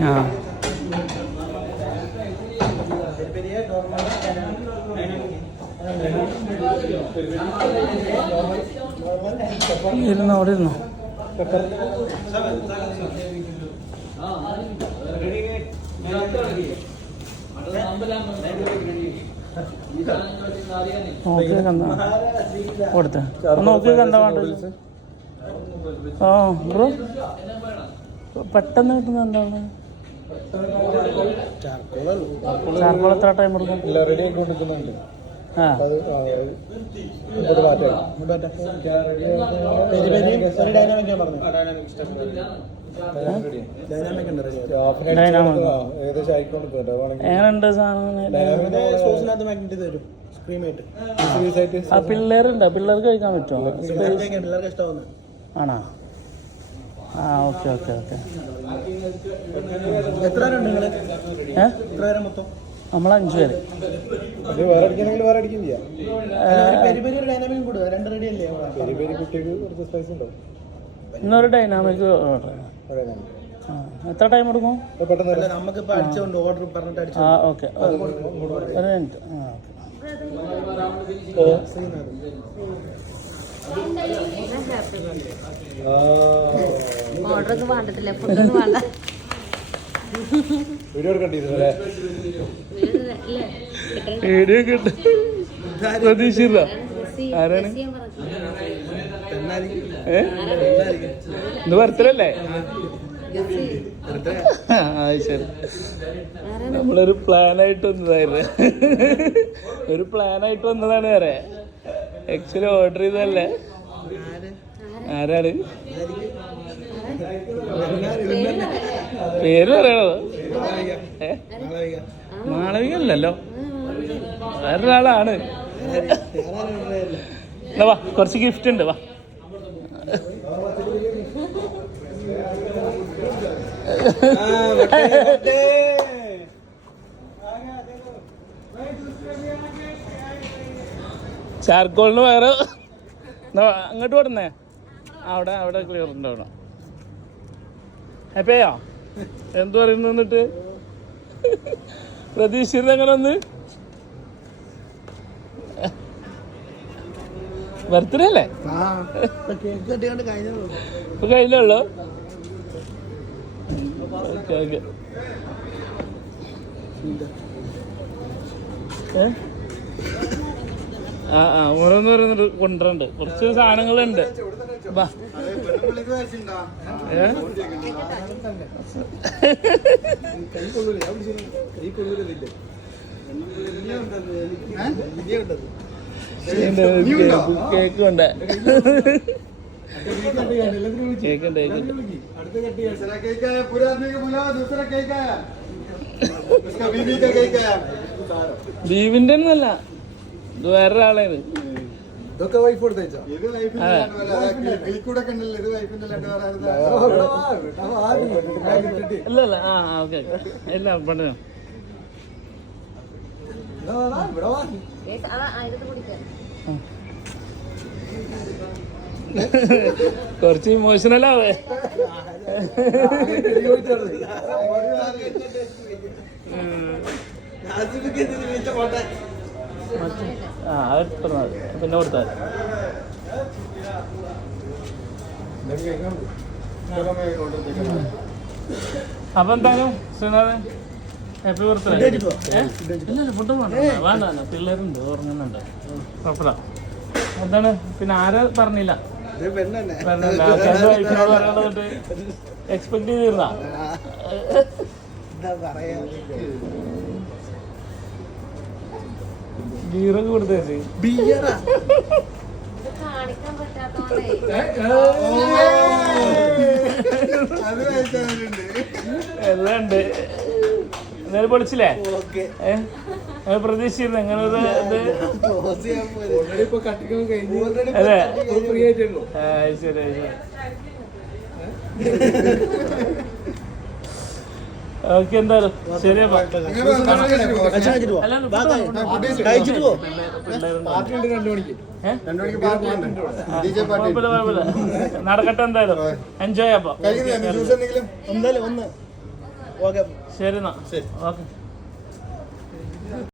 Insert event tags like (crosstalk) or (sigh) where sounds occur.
ആ. ഇരുന്നോ അവിടെ ഇരുന്നോ? നോക്കിയ കണ്ടാ. കൊടുത്ത. കണ്ടാ വേണ്ടത്. ആ ബ്രോ. പെട്ടെന്ന് കിട്ടുന്ന എന്താണ്? ചാർക്കോൾ എത്ര ടൈം എടുക്കും? ഇല്ല റെഡി ആയിക്കൊണ്ടിരിക്കുന്നുണ്ട് എങ്ങനെയുണ്ട് സാധനം? പിള്ളേരുണ്ടോ പിള്ളേർക്ക് കഴിക്കാൻ പറ്റുമോ? ആണോ? Okay okay okay. എത്ര പേരുണ്ട് നിങ്ങൾ? ഏ? എത്ര പേരെ മൊത്തം? നമ്മൾ അഞ്ചു പേര്. വേറെ അടിക്കണമെങ്കിൽ വേറെ അടിക്കും ചെയ്യാം. പെരി പെരി ഒരു ഡൈനാമിക് കൂടുക രണ്ട് റെഡി അല്ലേ പെരി പെരി കുട്ടിക്ക് കുറച്ച് സ്പൈസ് ഉണ്ടാവും ഇന്നൊരു ഡൈനാമിക് ഓർഡർ എത്ര ടൈം എടുക്കും? പെട്ടെന്ന് നമുക്ക് ഓർഡർ പറഞ്ഞിട്ട് അടിച്ചു ആ ഓക്കെ. ഒരു മിനിറ്റ് ആ ഓർഡറൊന്നും വേണ്ടിട്ടില്ല ഫുഡൊന്നും വേണ്ട. വീഡിയോ കിട്ടും ആരാണ്? ഇന്ന് ബർത്ത്ഡേ ശരി? നമ്മളൊരു പ്ലാനായിട്ട് വന്നതായിരുന്നു. ഒരു പ്ലാനായിട്ട് വന്നതാണ് വേറെ ആക്ച്വലി ഓർഡർ ചെയ്തതല്ലേ? ആരാണ്? പേര് പറയണോ ഏ? മാളവിക അല്ലല്ലോ വേറൊരാളാണ്. എന്നാ വാ കുറച്ച് ഗിഫ്റ്റ് ഉണ്ട് വാ. ചാർക്കോളിന് വേറെ അങ്ങോട്ട് കൊടുന്നേ അവിടെ അവിടെ ക്ലിയർ ഉണ്ടാവണം. ഹാപ്പിയാ എന്തു പറയുന്നു എന്നിട്ട്? പ്രതീക്ഷിച്ചിരുന്ന അങ്ങനെ ഒന്ന് ബർത്ത്ഡേ അല്ലേ? ഇപ്പൊ കഴിഞ്ഞേ ഉള്ളു. ഓക്കെ ഓക്കെ ഏ? ആ ഓരോന്ന് പറയുന്നുണ്ട് കൊണ്ടുണ്ട് കുറച്ച് സാധനങ്ങളുണ്ട്. ഉണ്ട്? കേക്ക് ഉണ്ട്. കേക്ക് ഉണ്ട് (laughs) ബീവിന്റെ ഒന്നല്ല ഇത് വേറൊരാളാണ് ഇതൊക്കെ വൈഫ് കൊടുത്തയച്ചോ ഇത് ആ. വൈഫിന്റെ കൂടെ കണ്ടല്ലോ ഇത് വൈഫിന്റെ ലഡു അല്ല അല്ല ആ ഓക്കെ ഇല്ല. കുറച്ച് ഇമോഷണൽ ആവേ ആ. പിന്നെ കൊടുത്താൽ അപ്പൊ എന്തായാലും ശ്രീനാഥൻ ഹാപ്പി ബർത്ത്ഡേ ഇല്ല ഫുഡ് വേണ്ട. വേണ്ട പിള്ളേരുണ്ട് ഉറങ്ങുന്നുണ്ട്. കുഴപ്പമില്ല. എന്താണ്? പിന്നെ ആരെ പറഞ്ഞില്ല? എക്സ്പെക്ട് ചെയ്തിരുന്ന ഗീറൊക്കെ കൊടുത്തേച്ച് എല്ലാം ഉണ്ട്. പൊളിച്ചില്ലേ? പ്രതീക്ഷിച്ചിരുന്നു. ഒരു ഇത് അതെ. ശരി ഓക്കെ എന്തായാലും ശരി അപ്പൊ അല്ലാണ്ട് ഫുഡ് വേണം, ഫുഡ് വേണം. കഴിച്ചിട്ട് പോ. പിള്ളേരുണ്ട്. രണ്ടു മണിക്ക്. ഏ? രണ്ടു മണിക്ക് പാർട്ടി ഉണ്ട്. കുഴപ്പമില്ല, കുഴപ്പമില്ല. നടക്കട്ടെ എന്തായാലും. എൻജോയ് അപ്പൊ. ജ്യൂസ് ഒന്ന്. ഓക്കെ. ശരി എന്നാ. ശരി. ഓക്കെ.